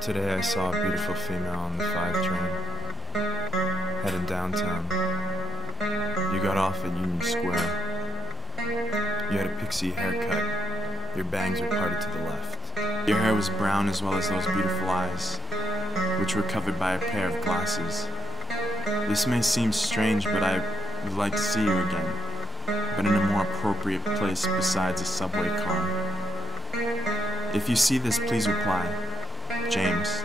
Today I saw a beautiful female on the 5 train, headed downtown. You got off at Union Square. You had a pixie haircut. Your bangs were parted to the left. Your hair was brown as well as those beautiful eyes, which were covered by a pair of glasses. This may seem strange, but I would like to see you again, but in a more appropriate place besides a subway car. If you see this, please reply. James.